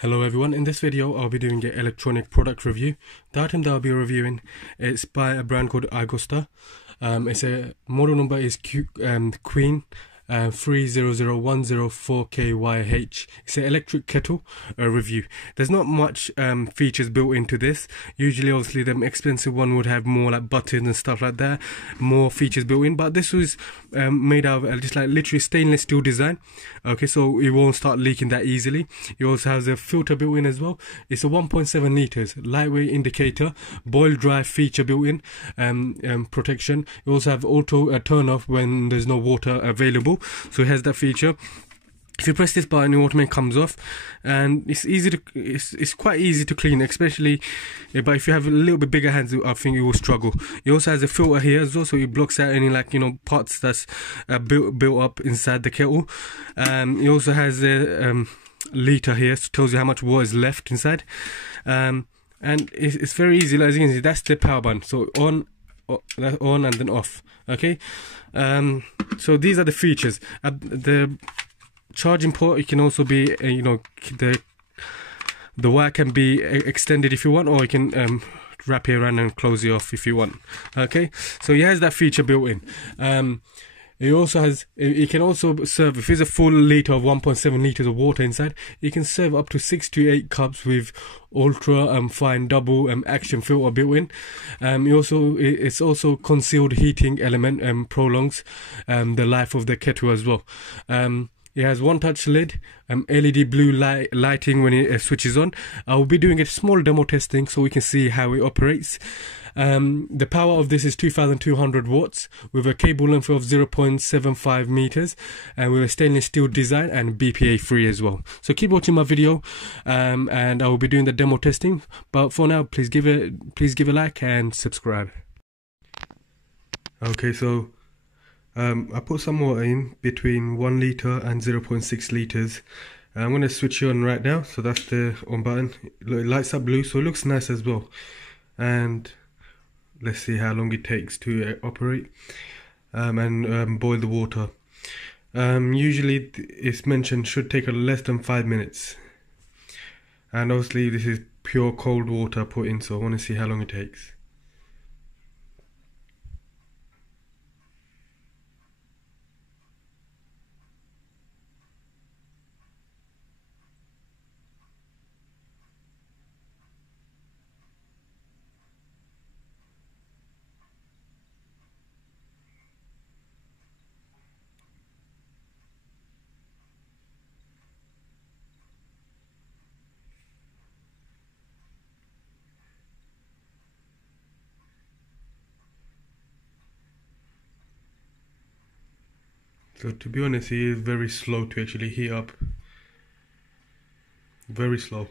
Hello everyone, in this video I'll be doing an electronic product review. The item that I'll be reviewing is by a brand called Aigostar. It's a model number is Queen 300104KYH. It's an electric kettle review. There's not much features built into this. Usually obviously the expensive one would have more like buttons and stuff like that, more features built in, but this was made out of just like literally stainless steel design. Okay, so it won't start leaking that easily. It also has a filter built in as well. It's a 1.7 liters lightweight indicator, boil dry feature built in, protection. You also have auto turn off when there's no water available, so it has that feature. If you press this button, the automatic comes off, and it's quite easy to clean, especially but if you have a little bit bigger hands, I think you will struggle. It also has a filter here as well, so it blocks out any parts that's built up inside the kettle. It also has a liter here, so it tells you how much water is left inside, and it's very easy. As you can see, that's the power button, so on and then off. Okay, so these are the features. The charging port, it can also be the wire can be extended if you want, or you can wrap it around and close it off if you want. Okay, so it has that feature built in. It also has, it can also serve, if it's a full liter of 1.7 liters of water inside, it can serve up to 6 to 8 cups with ultra fine double action filter built in. It's also concealed heating element, prolongs the life of the kettle as well. It has one touch lid, LED blue lighting when it switches on. I will be doing a small demo testing so we can see how it operates. The power of this is 2200 watts with a cable length of 0.75 meters and with a stainless steel design and BPA free as well. So keep watching my video, and I will be doing the demo testing. But for now, please give a like and subscribe. Okay, so I put some water in between 1 liter and 0.6 liters. I'm going to switch it on right now. So that's the on button. It lights up blue, so it looks nice as well. And let's see how long it takes to operate and boil the water. Usually it's mentioned should take less than 5 minutes. And obviously this is pure cold water put in, so I want to see how long it takes. So to be honest, it is very slow to actually heat up. Very slow.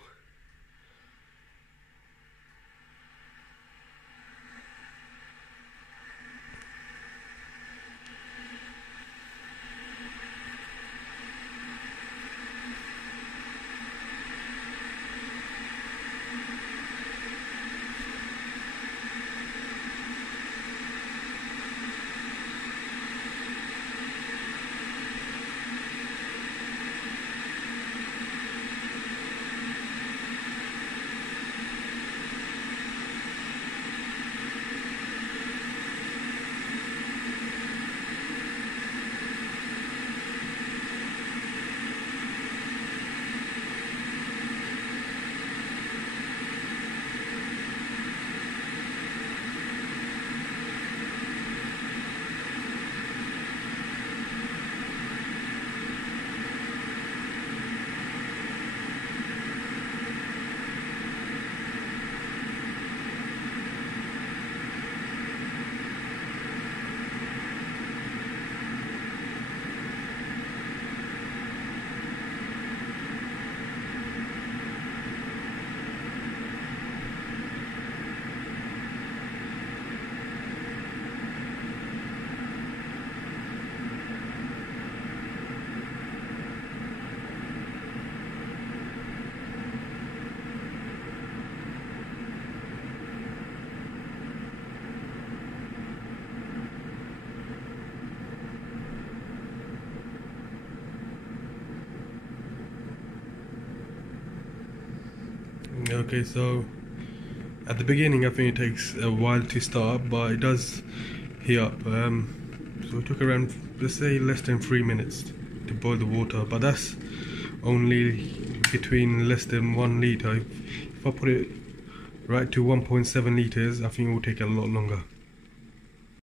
Okay, so at the beginning I think it takes a while to start, but it does heat up. So it took around, let's say, less than 3 minutes to boil the water, but that's only between less than 1 liter. If I put it right to 1.7 liters, I think it will take a lot longer.